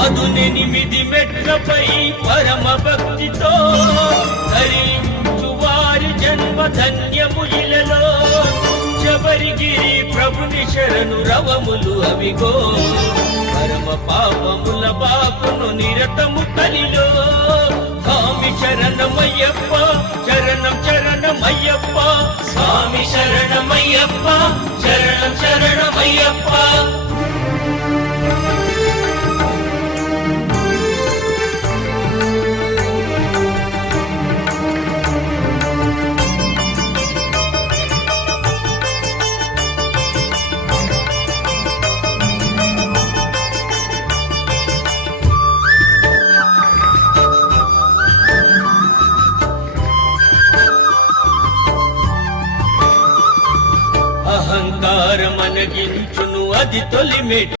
పదునెనిమిది మెట్లపై పరమ భక్తితో ధరించు వారి జన్మ ధన్యము ఇలలో. శబరిగిరి ప్రభుని శరణు రవములు అవిగో, పరమ పాపముల బాపును నిరతము కలిలో. స్వామి శరణమయ్యప్ప, శరణం శరణమయ్యప్ప, స్వామి శరణమయ్యప్ప, శరణం శరణమయ్యప్ప. అహంకారమనగించును అది తొలిమెట్టు,